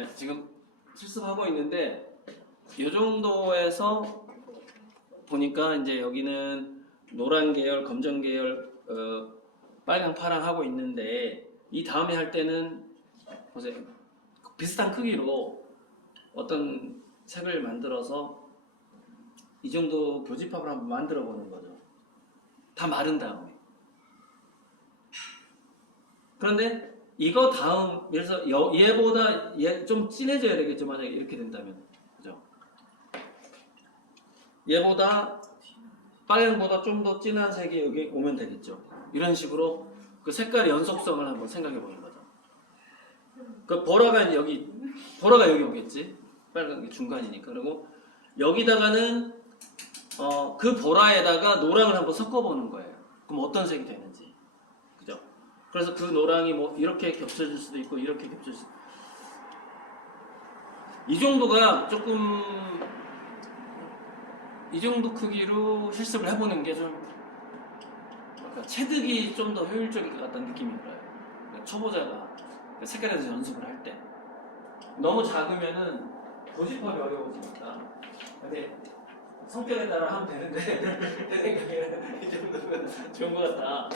에, 지금 실습하고 있는데 이 정도에서 보니까 이제 여기는 노란 계열, 검정 계열, 어, 빨강, 파랑 하고 있는데 이 다음에 할 때는 보세요 비슷한 크기로 어떤 색을 만들어서 이 정도 교집합을 한번 만들어 보는 거죠. 다 마른 다음에. 그런데 이거 다음 그래서 여- 얘보다 얘 좀 진해져야 되겠죠 만약에 이렇게 된다면 그죠? 얘보다 빨강보다 좀 더 진한 색이 여기 오면 되겠죠. 이런 식으로 그 색깔의 연속성을 한번 생각해 보는 거죠. 그 보라가 여기 보라가 여기 오겠지. 빨간 게 중간이니까 그리고 여기다가는 어, 그 보라에다가 노랑을 한번 섞어보는 거예요. 그럼 어떤 색이 되는지. 그래서 그 노랑이 뭐 이렇게 겹쳐질 수도 있고 이렇게 겹쳐질 수도 이 정도가 조금 이 정도 크기로 실습을 해보는 게좀 체득이 좀 더 효율적일 것 같다는 느낌이 들어요. 그러니까 초보자가 그 색깔에 대해서 연습을 할 때. 너무 작으면은 고집하기 어려워지니까. 근데 성격에 따라 하면 되는데 내 생각에는 이 정도면 좋은 것 같다.